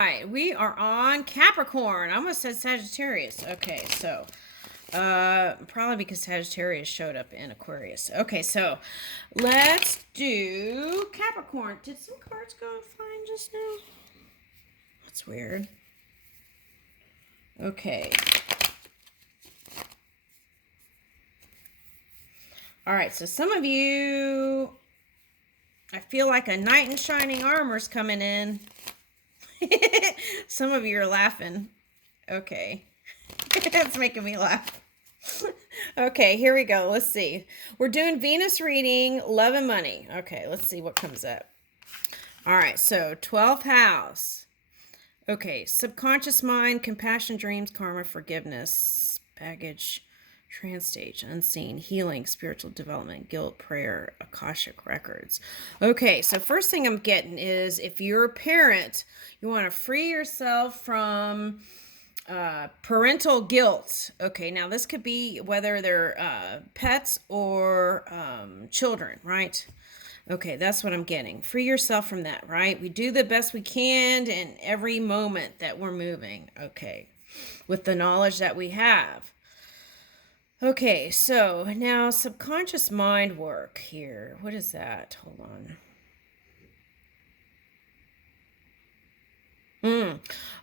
Right, we are on Capricorn. I almost said Sagittarius. Okay, so probably because Sagittarius showed up in Aquarius. Okay, so let's do Capricorn. Did some cards go fine just now? That's weird. Okay. All right, so some of you, I feel like a knight in shining armor's coming in. Some of you are laughing. Okay. It's making me laugh. Okay, here we go. Let's see. We're doing Venus reading, love and money. Okay, let's see what comes up. All right, so 12th house. Okay, subconscious mind, compassion, dreams, karma, forgiveness, baggage, trans stage, unseen, healing, spiritual development, guilt, prayer, Akashic records. Okay, so first thing I'm getting is if you're a parent, you want to free yourself from parental guilt. Okay, now this could be whether they're pets or children, right? Okay, that's what I'm getting. Free yourself from that, right? We do the best we can in every moment that we're moving, okay, with the knowledge that we have. Okay, so now subconscious mind work here. What is that? Hold on.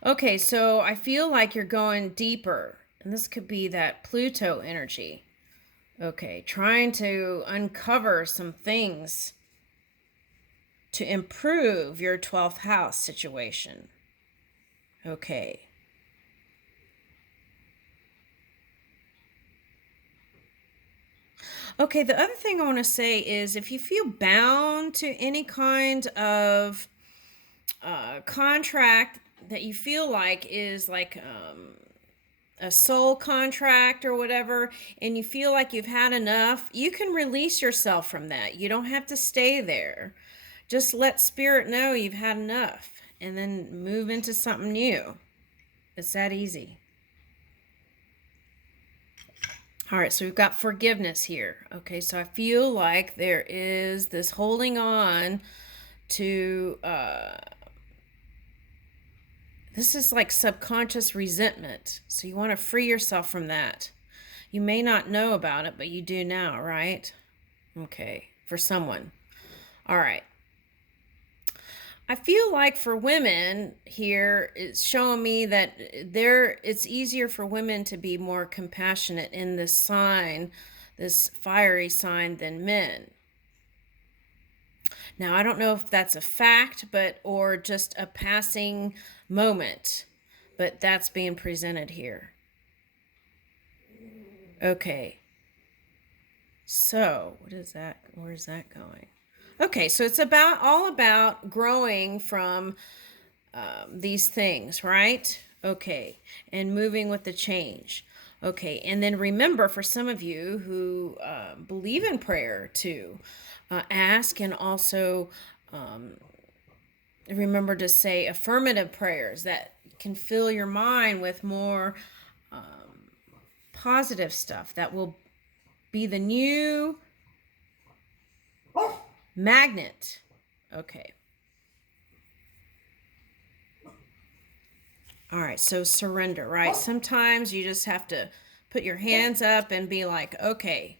Okay, so I feel like you're going deeper, and this could be that Pluto energy. Okay, trying to uncover some things to improve your 12th house situation. Okay. Okay, the other thing I want to say is if you feel bound to any kind of contract that you feel like is like a soul contract or whatever, and you feel like you've had enough, you can release yourself from that. You don't have to stay there. Just let spirit know you've had enough and then move into something new. It's that easy. All right, so we've got forgiveness here. Okay, so I feel like there is this holding on to this is like subconscious resentment. So you want to free yourself from that. You may not know about it, but you do now, right? Okay, for someone. All right. I feel like for women here, it's showing me that it's easier for women to be more compassionate in this sign, this fiery sign, than men. Now, I don't know if that's a fact, or just a passing moment, but that's being presented here. Okay. So, what is that? Where is that going? Okay, so it's all about growing from these things, right? Okay, and moving with the change. Okay, and then remember, for some of you who believe in prayer too, ask and also remember to say affirmative prayers that can fill your mind with more positive stuff that will be the new magnet. Okay. All right, so surrender, right? Sometimes you just have to put your hands up and be like, okay,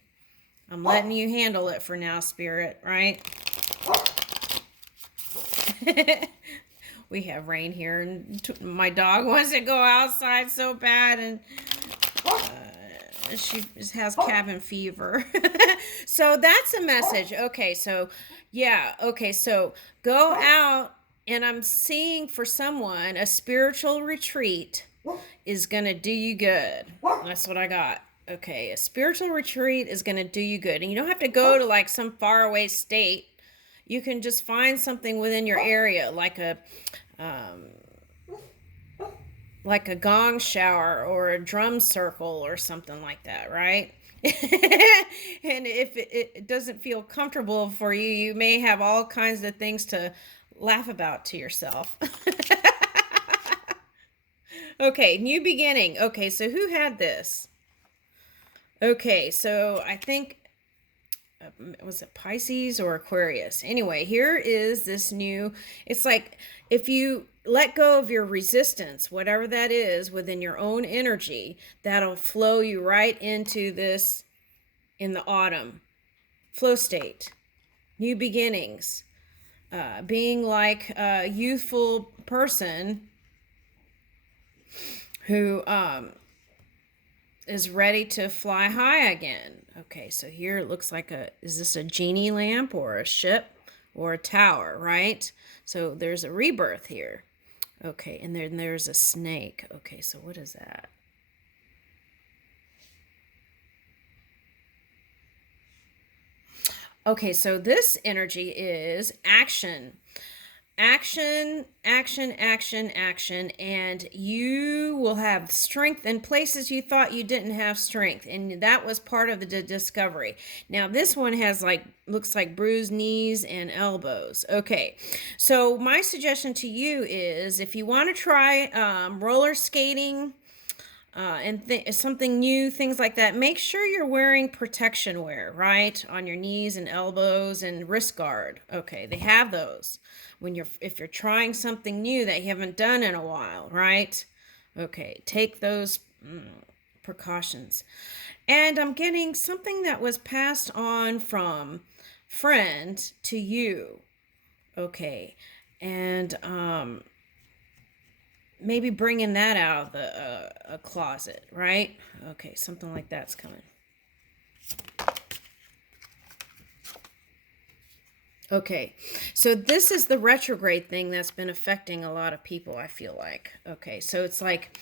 I'm letting you handle it for now, spirit, right? We have rain here, and my dog wants to go outside so bad, and she has cabin fever. So that's a message. Okay, so yeah, okay, so go out, and I'm seeing for someone a spiritual retreat is going to do you good. That's what I got. Okay, a spiritual retreat is going to do you good. And you don't have to go to like some faraway state. You can just find something within your area, like a gong shower or a drum circle or something like that, right? And if it doesn't feel comfortable for you, you may have all kinds of things to laugh about to yourself. Okay, new beginning. Okay, so who had this? Okay, so I think was it Pisces or Aquarius? Anyway, here is this new, it's like if you let go of your resistance, whatever that is within your own energy, that'll flow you right into this in the autumn flow state, new beginnings, being like a youthful person who is ready to fly high again. Okay, so here it looks like is this a genie lamp or a ship or a tower, right? So there's a rebirth here. Okay, and then there's a snake. Okay, so what is that? Okay, so this energy is action. Action, action, action, action, and you will have strength in places you thought you didn't have strength, and that was part of the discovery. Now this one has looks like bruised knees and elbows. Okay, so my suggestion to you is if you want to try roller skating and something new, things like that, make sure you're wearing protection wear, right? On your knees and elbows and wrist guard. Okay, they have those if you're trying something new that you haven't done in a while, right? Okay, take those precautions. And I'm getting something that was passed on from friend to you. Okay, and maybe bringing that out of the a closet, right? Okay, something like that's coming. Okay, so this is the retrograde thing that's been affecting a lot of people, I feel like. Okay, so it's like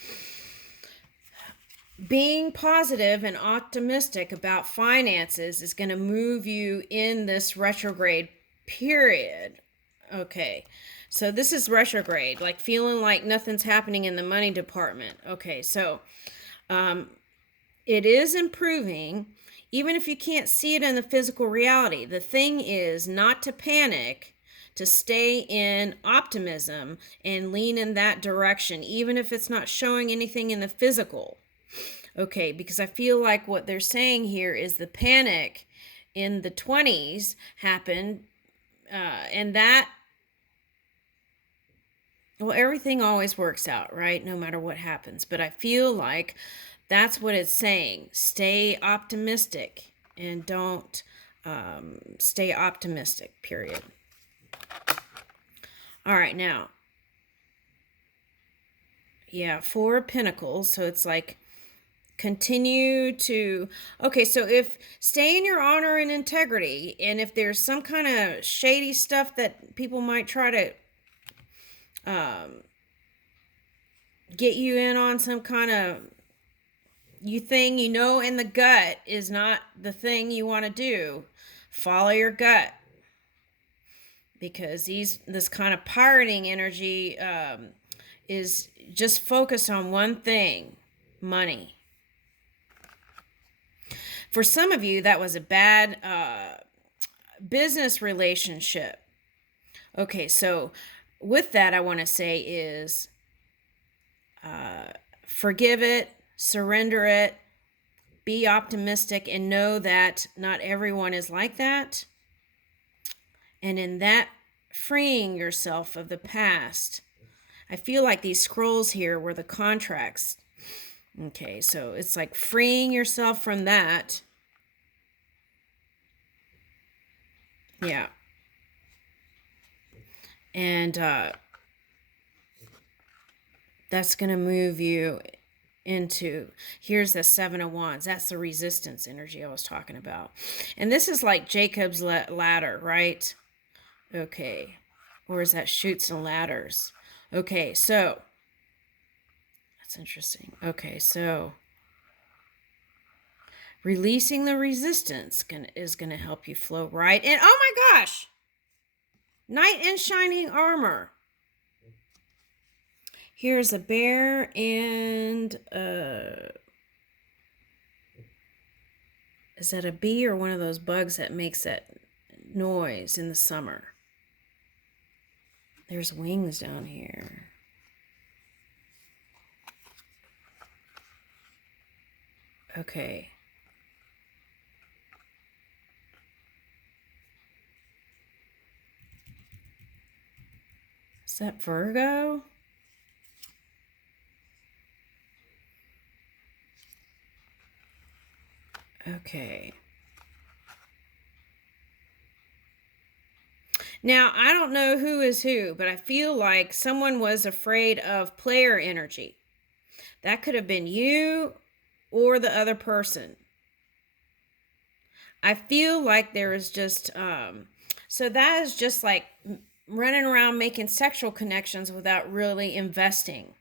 being positive and optimistic about finances is going to move you in this retrograde period. Okay, so this is retrograde, like feeling like nothing's happening in the money department. Okay, so it is improving, even if you can't see it in the physical reality. The thing is not to panic, to stay in optimism and lean in that direction, even if it's not showing anything in the physical. Okay, because I feel like what they're saying here is the panic in the 20s happened, and that, well, everything always works out, right? No matter what happens. But I feel like that's what it's saying. Stay optimistic and don't stay optimistic, period. All right, now. Yeah, Four of Pentacles. So it's like continue to, okay, so if stay in your honor and integrity, and if there's some kind of shady stuff that people might try to get you in on, some kind of thing you know in the gut is not the thing you want to do, follow your gut, because this kind of pirating energy is just focused on one thing: money. For some of you, that was a bad business relationship. Okay, so with that, I want to say is forgive it, surrender it, be optimistic, and know that not everyone is like that. And in that, freeing yourself of the past. I feel like these scrolls here were the contracts. Okay, so it's like freeing yourself from that. Yeah. And that's going to move you into, here's the Seven of Wands. That's the resistance energy I was talking about. And this is like Jacob's ladder, right? Okay. Or is that Chutes and Ladders? Okay, so that's interesting. Okay, so releasing the resistance is going to help you flow right. And oh my gosh, knight in shining armor. Here's a bear and is that a bee or one of those bugs that makes that noise in the summer? There's wings down here. Okay. that Virgo? Okay. Now, I don't know who is who, but I feel like someone was afraid of player energy. That could have been you or the other person. I feel like there is just, so that is just like running around making sexual connections without really investing.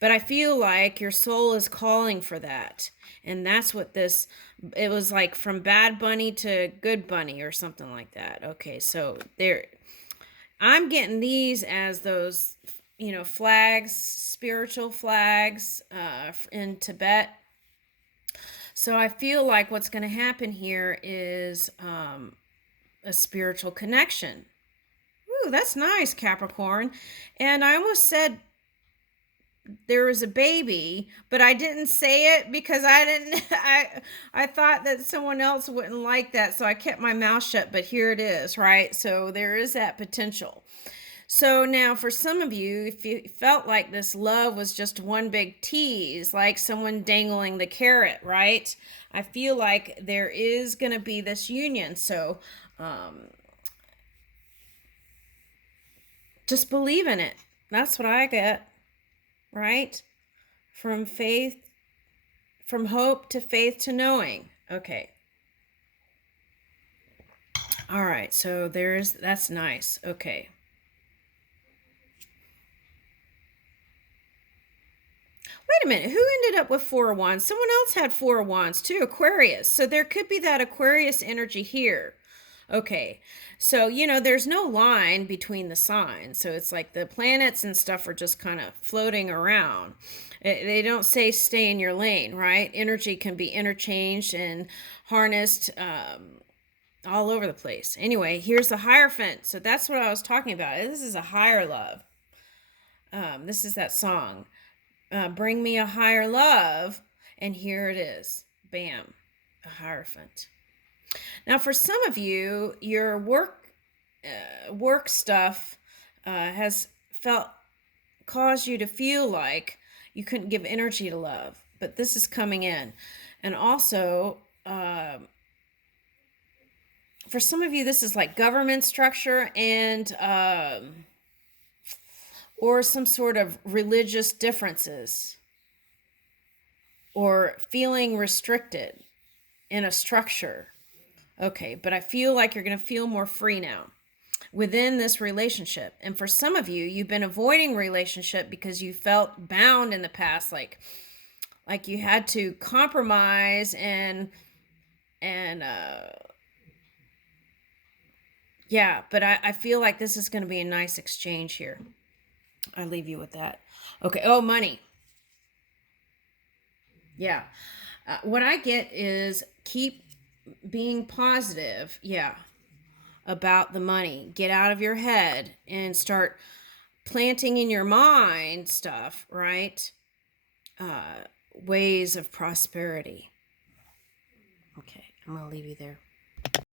But I feel like your soul is calling for that. And that's what this, it was like from bad bunny to good bunny or something like that. Okay, so there, I'm getting these as those, flags, spiritual flags in Tibet. So I feel like what's going to happen here is a spiritual connection. Ooh, that's nice, Capricorn. And I almost said there was a baby, but I didn't say it because I didn't I thought that someone else wouldn't like that, so I kept my mouth shut, but here it is, right? So there is that potential. So now for some of you, if you felt like this love was just one big tease, like someone dangling the carrot, right? I feel like there is going to be this union. So just believe in it. That's what I get, right? From faith, from hope to faith to knowing. Okay. All right. So that's nice. Okay. Wait a minute, who ended up with Four of Wands? Someone else had Four of Wands too, Aquarius. So there could be that Aquarius energy here. Okay, so there's no line between the signs. So it's like the planets and stuff are just kind of floating around. They don't say stay in your lane, right? Energy can be interchanged and harnessed all over the place. Anyway, here's the Hierophant. So that's what I was talking about. This is a higher love. This is that song. Bring me a higher love, and here it is. Bam, a Hierophant. Now for some of you, your work stuff has caused you to feel like you couldn't give energy to love, but this is coming in. And also for some of you, this is like government structure and or some sort of religious differences, or feeling restricted in a structure. Okay, but I feel like you're going to feel more free now within this relationship. And for some of you, you've been avoiding relationship because you felt bound in the past, like you had to compromise and yeah, but I feel like this is going to be a nice exchange here. I'll leave you with that. Okay. Oh, money. Yeah. What I get is keep being positive. Yeah. About the money. Get out of your head and start planting in your mind stuff, right? Ways of prosperity. Okay. I'm going to leave you there.